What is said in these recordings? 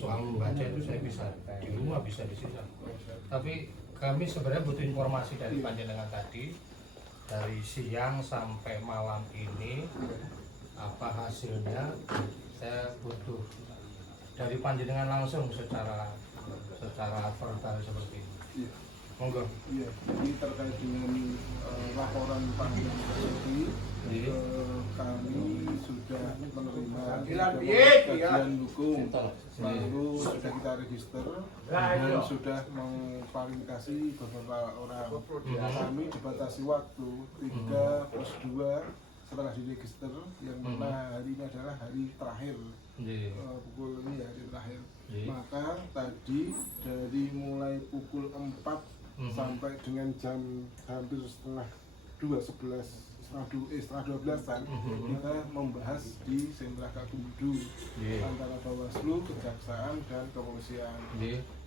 soal membaca itu saya bisa di rumah, bisa di sini. Tapi kami sebenarnya butuh informasi dari panjenengan tadi, dari siang sampai malam ini apa hasilnya. Saya butuh dari panjenengan langsung secara verbal seperti ini. Iya. Monggo. Iya, jadi terkait dengan laporan panggilan tersebut, kami sudah menerima kajian hukum, lalu sudah kita register dan sudah mengklarifikasi beberapa orang. Kami dibatasi waktu 3+2 setelah diregister, yang mana hari ini adalah hari terakhir, pukul ini hari terakhir. Maka tadi dari mulai pukul 4 sampai dengan jam hampir setengah 12-an kita membahas di sentra Gakumdu antara Bawaslu, Kejaksaan dan Kepolisian,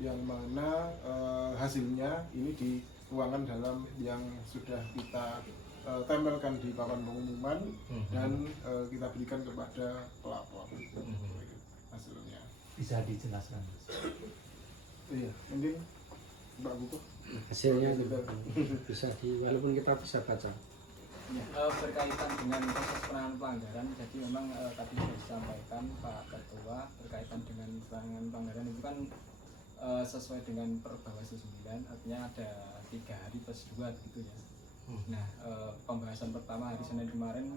yang mana hasilnya ini dituangkan dalam yang sudah kita tempelkan di papan pengumuman dan kita berikan kepada pelapor. Hasilnya bisa dijelaskan? Iya, mungkin Mbak Buko. Hasilnya juga bisa walaupun kita bisa baca. Berkaitan dengan proses penanganan pelanggaran, jadi memang tadi sudah disampaikan Pak Ketua berkaitan dengan penanganan pelanggaran itu kan sesuai dengan Perbawaslu 9, artinya ada 3 hari plus 2 gitu ya. Nah, pembahasan pertama hari Senin kemarin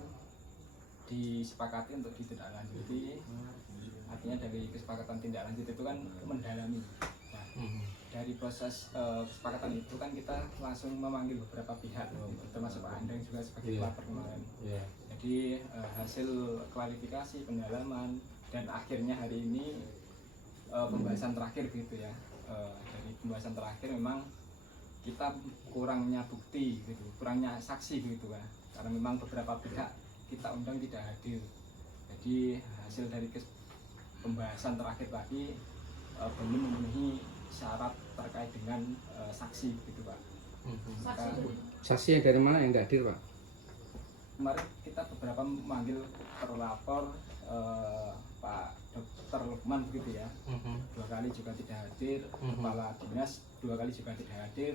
disepakati untuk ditindaklanjuti, artinya dari kesepakatan tindak lanjut itu kan mendalami. Nah, dari proses kesepakatan itu kan kita langsung memanggil beberapa pihak, termasuk Pak Andeng juga sebagai pelapor kemarin. Jadi hasil klarifikasi, pendalaman, dan akhirnya hari ini pembahasan terakhir gitu ya. Dari pembahasan terakhir memang kita kurangnya bukti gitu, kurangnya saksi gitu kan, karena memang beberapa pihak kita undang tidak hadir. Jadi hasil dari pembahasan terakhir tadi belum memenuhi syarat terkait dengan saksi gitu Pak. Saksi yang dari mana yang tidak hadir Pak? Kemarin kita beberapa memanggil terlapor Pak Dr. Lukman gitu ya, 2 kali juga tidak hadir, kepala dinas 2 kali juga tidak hadir,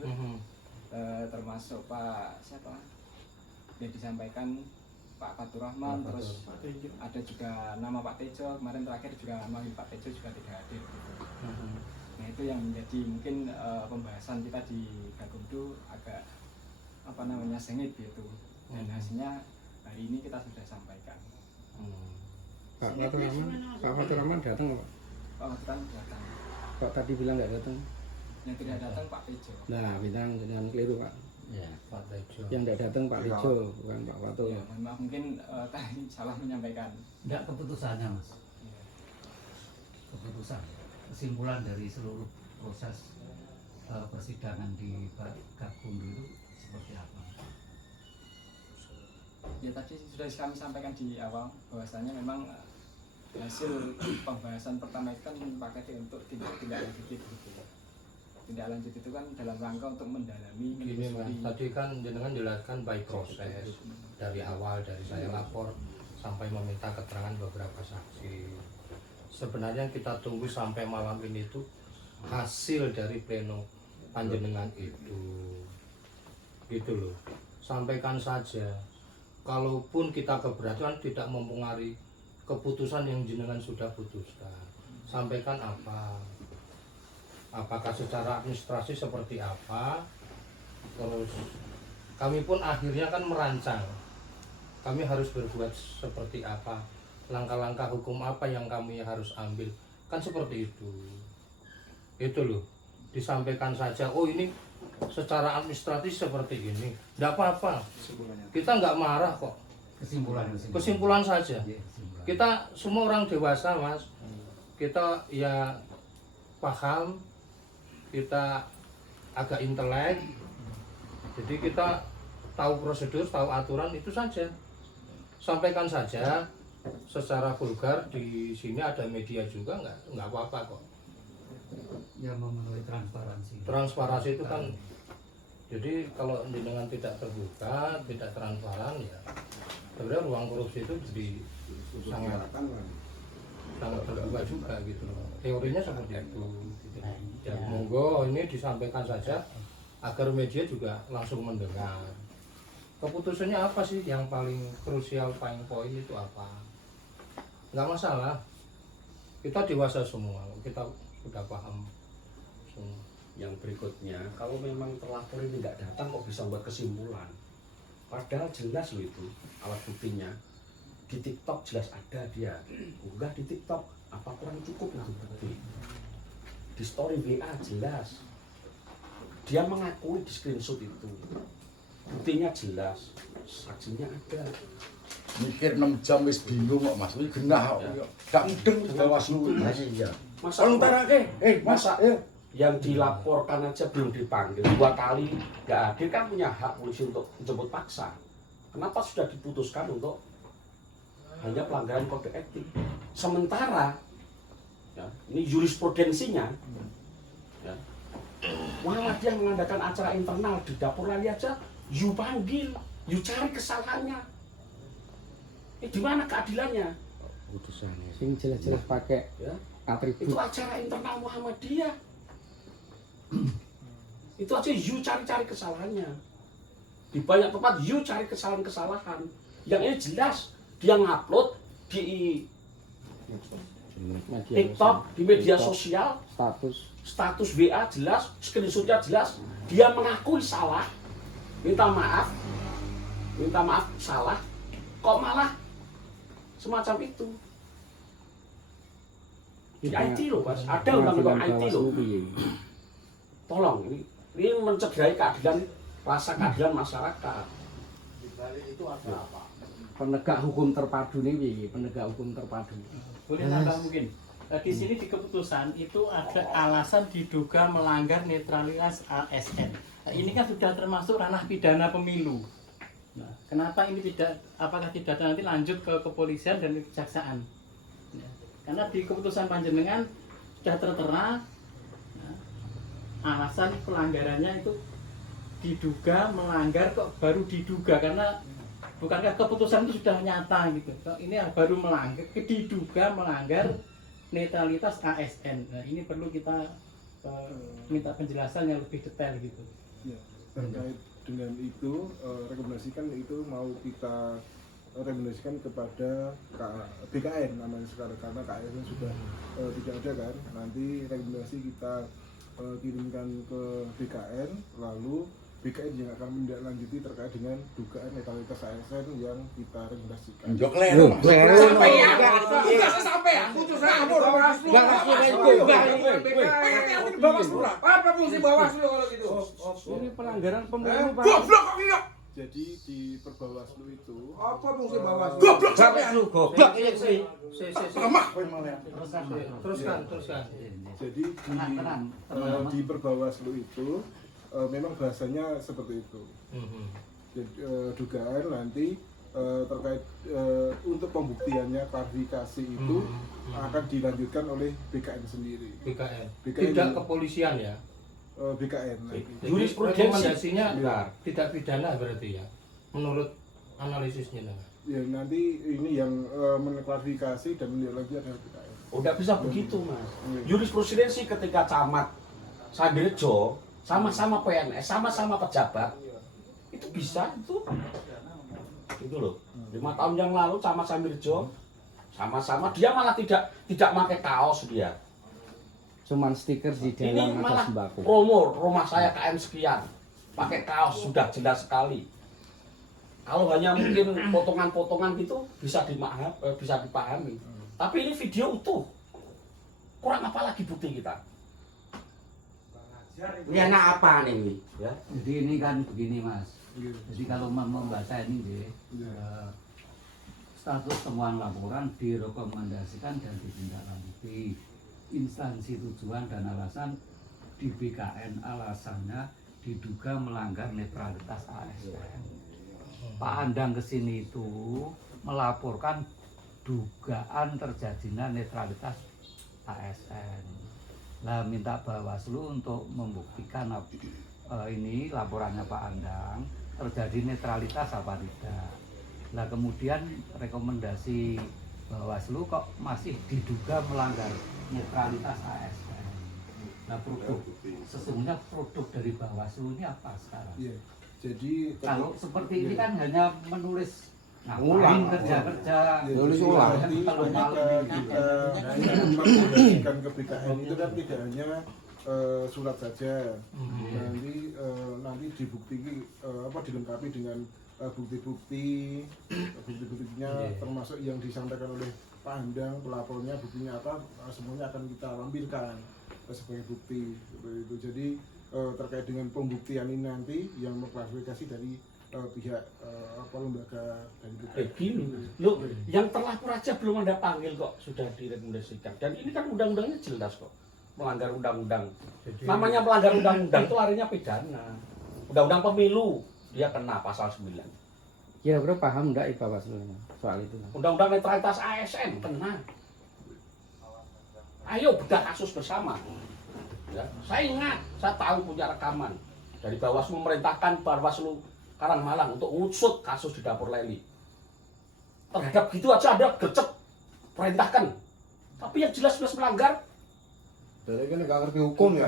termasuk Pak siapa yang disampaikan Pak Fatur Rahman, terus ada juga nama Pak Tejo, kemarin terakhir juga memanggil Pak Tejo juga tidak hadir gitu. Nah itu yang menjadi mungkin pembahasan kita di Gakumdu agak sengit gitu, dan hasilnya hari ini kita sudah sampaikan. Pak Fatur Rahman datang Pak? Pak Fatur datang. Kok tadi bilang nggak datang? Yang tidak datang Pak Tejo. Nah, bintang jangan keliru Pak. Ya, Pak Tejo. Yang tidak datang Pak Tejo, bukan Pak Fatur. Ya, maaf mungkin tadi salah menyampaikan. Enggak keputusannya Mas. Keputusan, kesimpulan dari seluruh proses persidangan di Gakumdu itu seperti apa? Ya tadi sudah kami sampaikan di awal bahwasanya memang hasil pembahasan pertama itu kan dipakai untuk tindak lanjut gitu. Tindak lanjut itu kan dalam rangka untuk mendalami. Gini Mas, tadi kan jenengan jelaskan by proses dari awal, dari saya lapor sampai meminta keterangan beberapa saksi. Sebenarnya kita tunggu sampai malam ini tuh hasil dari pleno panjenengan itu, gitu loh. Sampaikan saja. Kalaupun kita keberatan tidak mempengaruhi keputusan yang jenengan sudah putuskan. Sampaikan apa? Apakah secara administrasi seperti apa? Terus kami pun akhirnya kan merancang. Kami harus berbuat seperti apa? Langkah-langkah hukum apa yang kami harus ambil? Kan seperti itu. Itu loh. Disampaikan saja, oh ini secara administratif seperti ini, tidak apa-apa, kita nggak marah kok. Kesimpulan saja. Kita semua orang dewasa Mas, kita ya paham, kita agak intelek, jadi kita tahu prosedur, tahu aturan, itu saja. Sampaikan saja secara vulgar. Di sini ada media juga, nggak apa-apa kok. Ya memenuhi transparansi. Transparansi itu kan, jadi kalau dengan tidak terbuka, tidak transparan ya sebenarnya ruang korupsi itu jadi sangat sangat terbuka juga gitu loh. Teorinya seperti itu. Gitu. Ya, monggo ini disampaikan saja agar media juga langsung mendengar. Keputusannya apa sih yang paling krusial, paling poin itu apa? Nggak masalah. Kita dewasa semua, kita sudah paham semua. Yang berikutnya, kalau memang terlapor ini nggak datang kok bisa buat kesimpulan. Padahal jelas loh itu alat buktinya. Di TikTok jelas ada dia. Unggah di TikTok, apa kurang cukup untuk bukti? Di story WA jelas. Dia mengakui di screenshot itu. Buktinya jelas. Saksinya ada. Mikir 6 jam wis bingung kok Mas, wis genah kok. Gak mudeng wis Bawaslu. Iya. Masa ntarake, masa yang dilaporkan aja belum dipanggil 2 kali nggak hadir kan punya hak polisi untuk menjemput paksa. Kenapa sudah diputuskan untuk hanya pelanggaran kode etik? Sementara ya, ini jurisprudensinya ya, Muhammadiyah mengadakan acara internal di dapur lali aja, you panggil, you cari kesalahannya. Di mana keadilannya? putusannya. Sing jelas-jelas pakai Ya. atribut. Itu acara internal Muhammadiyah. Itu aja you cari-cari kesalahannya. Di banyak tempat you cari kesalahan-kesalahan. Yang ini jelas dia ngupload di Media TikTok, di media TikTok, sosial, status status WA jelas, screenshotnya jelas. Dia mengakui salah, minta maaf salah. Kok malah semacam itu? Di IT loh, Mas. Ada undang-undang IT loh. Tolong ini mencederai keadilan, rasa keadilan masyarakat. penegak hukum terpadu nih, penegak hukum terpadu. Boleh nambah mungkin. Di sini di keputusan itu ada alasan diduga melanggar netralitas ASN. Ini kan sudah termasuk ranah pidana pemilu. Nah, kenapa ini tidak, apakah tidak ada nanti lanjut ke kepolisian dan kejaksaan? Ya, karena di keputusan panjenengan sudah tertera ya, alasan pelanggarannya itu diduga melanggar, kok baru diduga, karena bukankah keputusan itu sudah nyata gitu. Kok ini baru melanggar, diduga melanggar netralitas ASN. Nah, ini perlu kita minta penjelasan yang lebih detail gitu. Ya, terkait dengan itu rekomendasikan itu mau kita rekomendasikan kepada BKN namanya sekarang, karena KSN sudah tidak ada kan. Nanti rekomendasi kita kirimkan ke BKN, lalu BKN yang akan menindaklanjuti terkait dengan dugaan netralitas ASN yang kita rekomendasikan. Njok kleru. Sampai ya, tidak sampai ya. Putusan kamu Bawaslu. Bawaslu lah. Apa fungsi Bawaslu kalau gitu? Ini pelanggaran pemilu, Pak. Goblok kok gitu. Jadi di Perbawaslu itu Apa fungsi Bawaslu? Goblok sampai anu goblok. lemah memangnya. Teruskan. Jadi di Perbawaslu itu memang bahasanya seperti itu. Jadi, dugaan nanti terkait untuk pembuktiannya, klarifikasi itu akan dilanjutkan oleh BKN sendiri. BKN. BKN Tidak kepolisian ya. BKN nanti. Jadi Jurisprudensi rekomendasinya benar. tidak pidana berarti ya, menurut analisisnya. Ya nanti ini yang mengklarifikasi dan menindaklanjuti adalah BKN. Udah bisa begitu, Mas. Jurisprudensi ketika camat Sandirejo sama-sama PNS, sama-sama pejabat, itu bisa itu. Itu loh. 5 tahun yang lalu camat Sandirejo sama-sama, dia malah tidak pakai kaos dia. Cuman stiker di Ini dalam ada malah sembako. promo rumah saya KM sekian, pakai kaos sudah jelas sekali. Kalau hanya mungkin potongan-potongan gitu bisa dipahami. Tapi ini video utuh. Kurang apa lagi bukti kita? Ini anak apa nih? Ya. Jadi ini kan begini Mas. Jadi kalau membaca ini status temuan laporan direkomendasikan dan ditindaklanjuti. Instansi tujuan dan alasan di BKN, alasannya diduga melanggar netralitas ASN. Pak Andang kesini itu melaporkan dugaan terjadinya netralitas ASN. Lah minta Bawaslu untuk membuktikan ini laporannya Pak Andang terjadi netralitas apa tidak. Nah kemudian rekomendasi Bawaslu kok masih diduga melanggar netralitas ASN. Nah, sesungguhnya produk dari Bawaslu ini apa sekarang? Iya. Jadi Kalau seperti ini kan hanya menulis Ulang. ngapain kerja-kerja. Nulis ulang. Nanti Kalau malam ketika kita menginformasikan ke BKN itu kan tidak hanya surat saja. Nanti dibukti dilengkapi dengan bukti-buktinya termasuk yang disampaikan oleh Pak Handang, pelapornya buktinya apa, semuanya akan kita lampirkan sebagai bukti seperti itu. Jadi terkait dengan pembuktian ini nanti yang mengklarifikasi dari pihak lembaga dari BKN. Gini, lo yang terlapor aja belum Anda panggil kok sudah direkomendasikan. Dan ini kan undang-undangnya jelas kok, melanggar undang-undang. Namanya melanggar undang-undang itu larinya pidana. Undang-undang pemilu dia kena pasal 9. Kira-kira paham enggak Bawaslu soal itu? Undang-undang netralitas ASN kena. Ayo bedah kasus bersama. Ya, saya ingat, saya tahu punya rekaman dari Bawaslu memerintahkan Bawaslu Karangmalang untuk ngusut kasus di dapur Leli. Terhadap gitu aja ada gercep, perintahkan. Tapi yang jelas-jelas melanggar, Dari kan nggak ngerti hukum ya.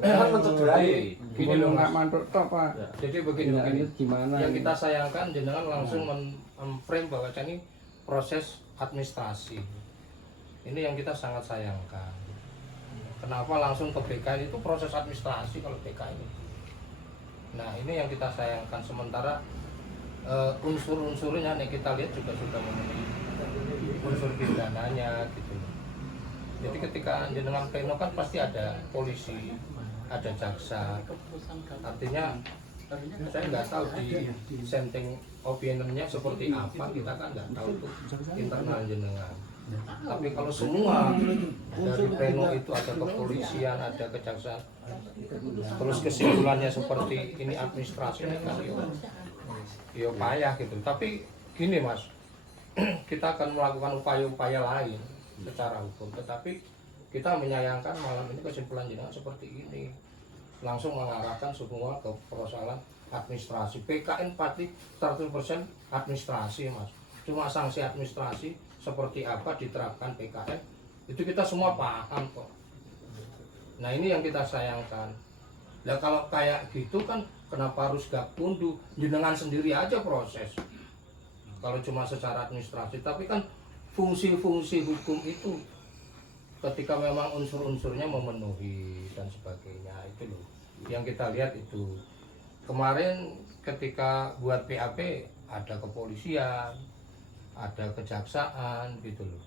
kan mencederai. Gini loh, nggak Mas. mantuk toh Pak. Ya. Jadi begini. Gimana? Yang kita sayangkan jenengan langsung memframe bahwa ini proses administrasi. Ini yang kita sangat sayangkan. Kenapa langsung ke BK itu proses administrasi kalau BK ini. Nah ini yang kita sayangkan, sementara unsur-unsurnya nih kita lihat juga sudah memenuhi unsur pidananya gitu. Jadi ketika jenengan pleno kan pasti ada polisi, ada jaksa. Artinya saya nggak tahu di dissenting opinionnya seperti apa, kita kan nggak tahu tuh internal jenengan. Tapi kalau semua dari pleno itu ada kepolisian, ada kejaksaan, terus kesimpulannya seperti ini administrasi ini kan yo payah gitu. Tapi gini Mas, kita akan melakukan upaya-upaya lain secara hukum, tetapi kita menyayangkan malam ini kesimpulan jenengan seperti ini, langsung mengarahkan semua ke persoalan administrasi. PKN pasti 100% administrasi Mas, cuma sanksi administrasi seperti apa diterapkan PKN itu kita semua paham kok. Nah ini yang kita sayangkan. Nah kalau kayak gitu kan kenapa harus Gakundu, jenengan sendiri aja proses kalau cuma secara administrasi. Tapi kan fungsi-fungsi hukum itu ketika memang unsur-unsurnya memenuhi dan sebagainya, itu loh yang kita lihat. Itu kemarin ketika buat PAP ada kepolisian, ada kejaksaan gitu loh.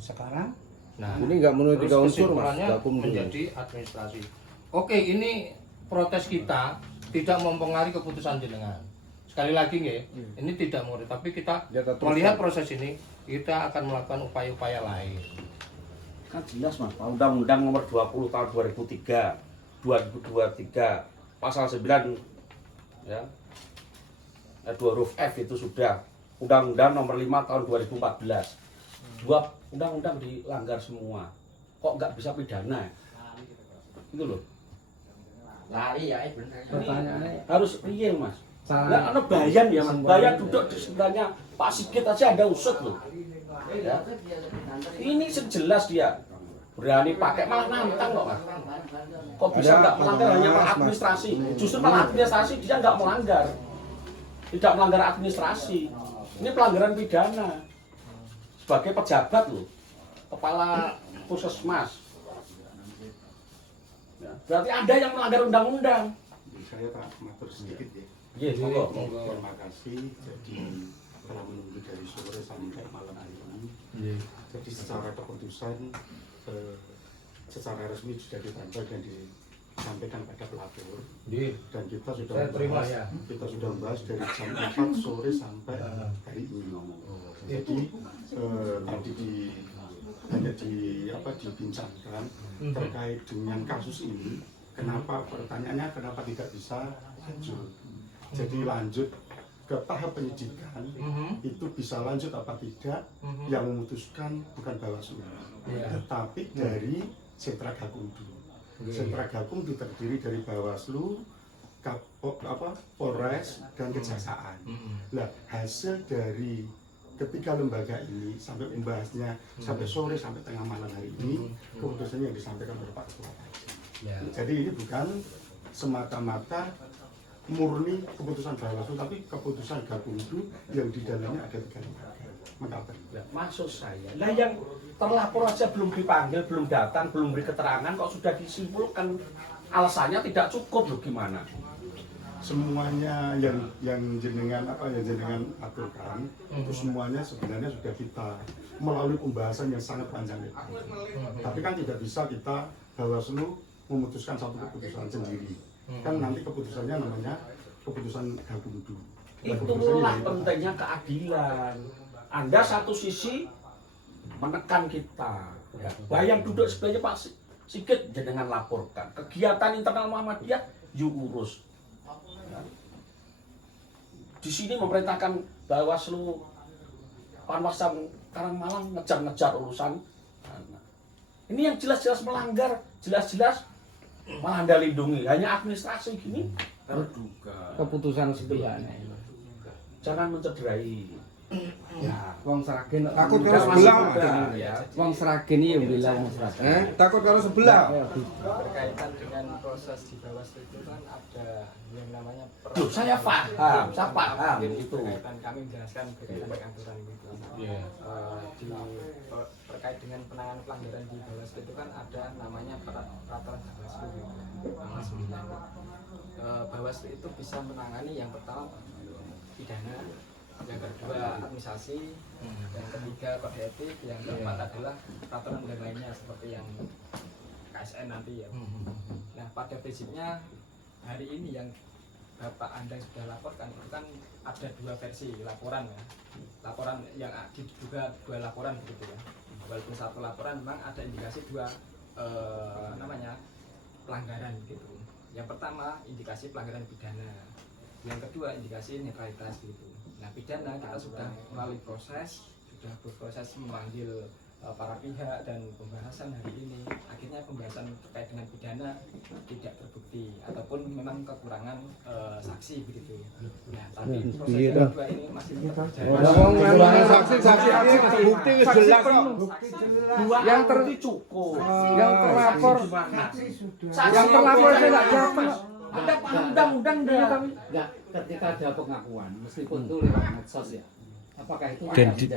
Sekarang? Nah, Ini nggak memenuhi terus 3 unsur Mas. kesimpulannya Gakumdu. menjadi administrasi. Oke, ini protes kita tidak mempengaruhi keputusan jenengan. Sekali lagi nggih, ini tidak murid, tapi kita Ya, tetap melihat proses ini, kita akan melakukan upaya-upaya lain. Kan jelas Mas, Undang-Undang Nomor 20 Tahun 2003, 2023, Pasal 9 ya. 2 huruf F itu sudah. Undang-Undang Nomor 5 Tahun 2014. Dua undang-undang dilanggar semua. Kok nggak bisa pidana? Itu loh. Lari ya, Pertanyaannya Harus real Mas. cara Nah, karena Bayan ya Mas, Bayan duduk di sebelahnya Pak Sigit aja ada usut loh. Ya. Ini sejelas dia berani pakai, malah nantang kok Mas. Kok bisa nggak melanggar hanya maladministrasi? Justru maladministrasi dia nggak melanggar, tidak melanggar administrasi. Ini pelanggaran pidana sebagai pejabat loh, kepala puskesmas. Ya, berarti ada yang melanggar undang-undang. Saya tak matur sedikit ya. Iya, monggo. Terima kasih. Jadi telah menunggu dari sore sampai malam hari ini. Jadi secara keputusan secara resmi sudah ditempel dan disampaikan pada pelapor. Dan kita sudah Saya terima, membahas, ya. kita sudah membahas dari jam 4 sore sampai hari ini. Jadi tadi hanya dibincangkan terkait dengan kasus ini. Kenapa pertanyaannya kenapa tidak bisa lanjut? Jadi lanjut ke tahap penyidikan itu bisa lanjut apa tidak, yang memutuskan bukan Bawaslu, tetapi dari Sentra Gakumdu. Sentra Gakumdu terdiri dari Bawaslu, Polres dan Kejaksaan. Nah, hasil dari ketika lembaga ini sampai membahasnya sampai sore sampai tengah malam hari ini, keputusannya yang disampaikan oleh Pak Ketua. Jadi ini bukan semata-mata murni keputusan Bawaslu, tapi keputusan Gakumdu yang di dalamnya ada 3 lembaga. Mengapa? Maksud saya, nah yang terlapor aja belum dipanggil, belum datang, belum beri keterangan, kok sudah disimpulkan alasannya tidak cukup loh, gimana? Semuanya yang jenengan aturkan itu semuanya sebenarnya sudah kita melalui pembahasan yang sangat panjang itu. Tapi kan tidak bisa kita Bawaslu memutuskan satu keputusan sendiri. Kan nanti keputusannya namanya keputusan Gakumdu. Itulah pentingnya keadilan. Anda satu sisi menekan kita, ya. Bayang duduk sebelahnya Pak Sigit jenengan laporkan kegiatan internal Muhammadiyah, you urus. Di sini memerintahkan Bawaslu Panwascam Karangmalang ngejar-ngejar urusan. Ini yang jelas-jelas melanggar, jelas-jelas malah Anda lindungi, hanya administrasi gini terduga. Keputusan sepihaknya. Jangan mencederai. Ya, wong Sragen Takut karo sebelah, wong Sragen iki bilang wong Sragen. Takut karo sebelah. Berkaitan dengan proses di Bawaslu itu kan ada yang namanya Loh, saya paham, saya paham itu. berkaitan, kami menjelaskan berkaitan dengan aturan itu. Terkait dengan penanganan pelanggaran di Bawaslu itu kan ada namanya peraturan Bawaslu nomor 9. Bawaslu itu bisa menangani yang pertama pidana, yang kedua administrasi, yang ketiga kode etik, yang keempat adalah peraturan dan lainnya seperti yang KSN nanti ya. Nah pada prinsipnya hari ini yang Bapak Anda yang sudah laporkan itu kan ada 2 versi laporan ya. Laporan yang diduga 2 laporan begitu ya. Walaupun 1 laporan memang ada indikasi 2 pelanggaran gitu. Yang pertama indikasi pelanggaran pidana, yang kedua indikasi netralitas gitu. Nah pidana kita sudah melalui proses, sudah berproses memanggil para pihak dan pembahasan hari ini. Akhirnya pembahasan terkait dengan pidana tidak terbukti ataupun memang kekurangan saksi begitu. Nah tapi proses yang kedua ini masih tetap berjalan. Saksi terbukti jelas kok. Yang cukup. Yang terlapor Yang terlapor saya nggak dapat. Ada undang-undang dia tapi Enggak, ketika ada pengakuan meskipun itu lewat medsos ya. Apakah itu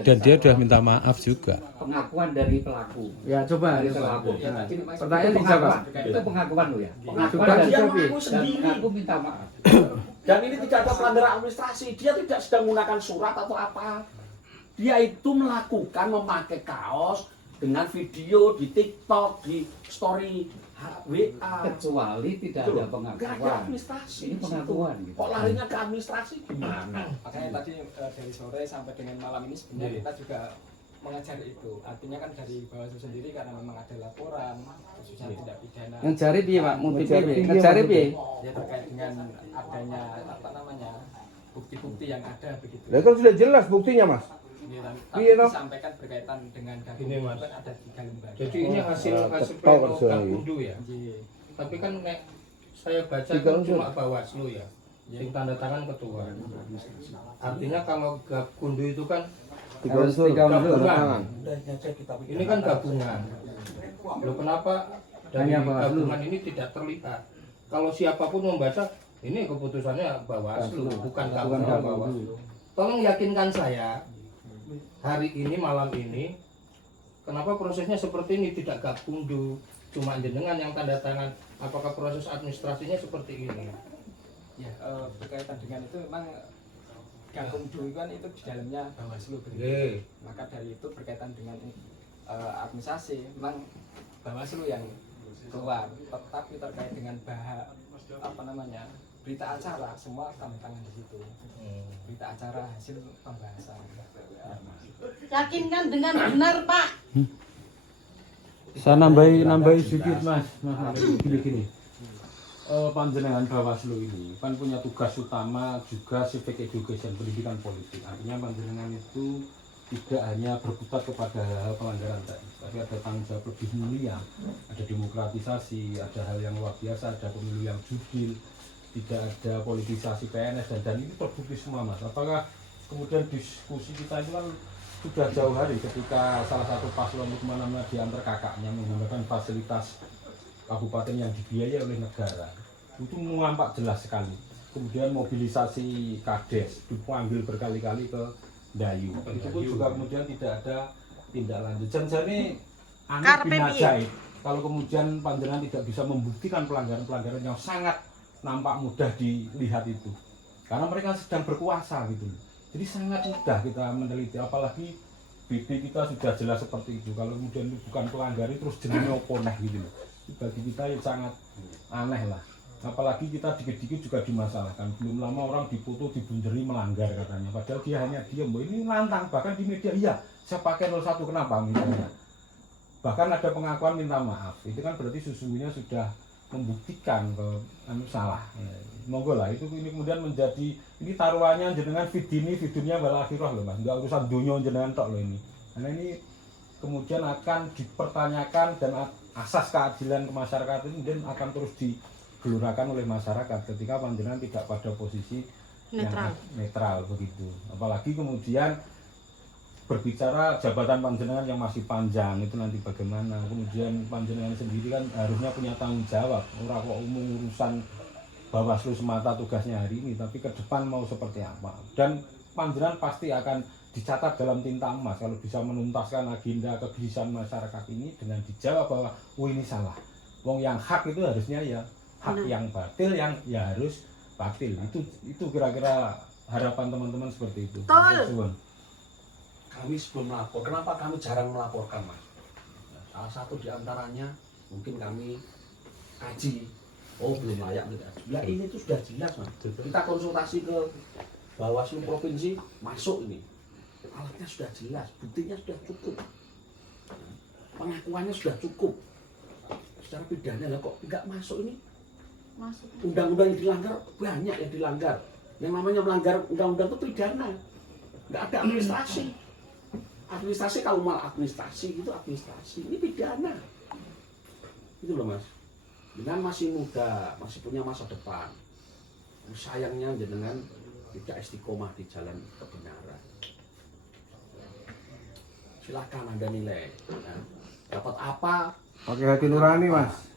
dan dia sudah minta maaf juga. pengakuan dari pelaku? Ya coba Dari pelaku. Ya, tadi pertanyaan Itu dijawab. Itu pengakuan lo ya. pengakuan Sudah dia dijawab. mengaku Dan sendiri. mengaku minta maaf. Dan ini tidak ada pelanggaran administrasi. Dia tidak sedang menggunakan surat atau apa. Dia itu melakukan memakai kaos dengan video di TikTok, di story WA. Kecuali tidak ada Gak ada pengakuan. administrasi. Ini pengakuan gitu. Kok larinya ke administrasi gimana? Makanya tadi dari sore sampai dengan malam ini sebenarnya kita juga mengejar itu. Artinya kan dari Bawaslu sendiri karena memang ada laporan khususnya tindak pidana. Ngejari piye, Pak? Motifnya piye? Ngejari piye? Ya terkait dengan adanya bukti-bukti yang ada begitu. Lah kan sudah jelas buktinya, Mas. Tapi Iya, toh? disampaikan berkaitan dengan Ini, Mas. kan ada 3 lembaga. Jadi ini hasil Cetok pleno kerjanya. Gakumdu ya. Iya. Tapi kan nek saya baca Tiga kan unsur. cuma Bawaslu ya. Yang tanda tangan ketua. Artinya kalau Gakumdu itu kan Tiga unsur. gabungan. Ini kan gabungan. Loh kenapa dari Hanya Bawaslu. gabungan ini tidak terlihat? Kalau siapapun membaca ini keputusannya Bawaslu, bukan gabungan Bawaslu. Tolong yakinkan saya hari ini malam ini kenapa prosesnya seperti ini, tidak Gakumdu, cuma jenengan yang tanda tangan. Apakah proses administrasinya seperti ini? Ya, berkaitan dengan itu memang Gakumdu kan itu di dalamnya Bawaslu begitu. Oke. Maka dari itu berkaitan dengan administrasi memang Bawaslu yang keluar, tetapi terkait dengan berita acara semua tanda tangan di situ. Berita acara hasil pembahasan. Yakinkan dengan benar, Pak. Saya nambahi sedikit Mas. Gini. Panjenengan Bawaslu ini kan punya tugas utama juga civic education, pendidikan politik. Artinya panjenengan itu tidak hanya berkutat kepada hal pelanggaran tadi, tapi ada tanggung jawab lebih mulia, ada demokratisasi, ada hal yang luar biasa, ada pemilu yang jurdil, tidak ada politisasi PNS dan ini terbukti semua Mas. Apakah kemudian diskusi kita itu kan sudah jauh hari ketika salah satu paslon itu diantar kakaknya menggunakan fasilitas kabupaten yang dibiayai oleh negara, itu mengampak jelas sekali. Kemudian mobilisasi kades dipanggil berkali-kali ke Dayu, itu pun juga kemudian tidak ada tindak lanjut. Janjane aneh bin ajaib kalau kemudian panjenengan tidak bisa membuktikan pelanggaran-pelanggaran yang sangat nampak mudah dilihat itu, karena mereka sedang berkuasa gitu. Jadi sangat mudah kita meneliti, apalagi BB kita sudah jelas seperti itu. Kalau kemudian itu bukan pelanggar terus jenenge opo neh gitu loh. Bagi kita itu sangat aneh lah. Apalagi kita dikit-dikit juga dimasalahkan. Belum lama orang dipoto dibunderi melanggar katanya. Padahal dia hanya diam. Ini nantang, bahkan di media, iya saya pakai 01 kenapa misalnya. Bahkan ada pengakuan minta maaf. Itu kan berarti sesungguhnya sudah membuktikan kalau salah. Monggo lah, itu ini kemudian menjadi, ini taruhannya jenengan fidunya wal akhirah loh Mas. Enggak urusan dunia jenengan tok loh ini. Karena ini kemudian akan dipertanyakan dan asas keadilan ke masyarakat ini kemudian akan terus digelurakan oleh masyarakat ketika panjenengan tidak pada posisi netral begitu. Apalagi kemudian berbicara jabatan panjenengan yang masih panjang itu nanti bagaimana. Kemudian panjenengan sendiri kan harusnya punya tanggung jawab. Ora kok urusan Bawaslu semata tugasnya hari ini, tapi ke depan mau seperti apa. Dan panjenengan pasti akan dicatat dalam tinta emas kalau bisa menuntaskan agenda kegelisahan masyarakat ini dengan dijawab bahwa oh ini salah. Wong yang hak itu harusnya ya hak, yang batil yang ya harus batil. Itu kira-kira harapan teman-teman seperti itu. Kami sebelum melapor, kenapa kami jarang melaporkan Mas? Salah satu diantaranya mungkin kami kaji, oh belum layak kita. Ya ini tuh sudah jelas Mas. Kita konsultasi ke Bawaslu Provinsi, masuk ini. Alatnya sudah jelas, buktinya sudah cukup. Pengakuannya sudah cukup. Secara pidana lah kok nggak masuk ini? Undang-undang yang dilanggar, banyak yang dilanggar. Yang namanya melanggar undang-undang itu pidana. Nggak ada administrasi. Administrasi kalau mal administrasi itu administrasi, ini pidana. Itu loh Mas. Dengan masih muda, masih punya masa depan. Sayangnya jenengan tidak istiqomah di jalan kebenaran. Silakan Anda nilai. Dapat apa? Pakai hati nurani Mas.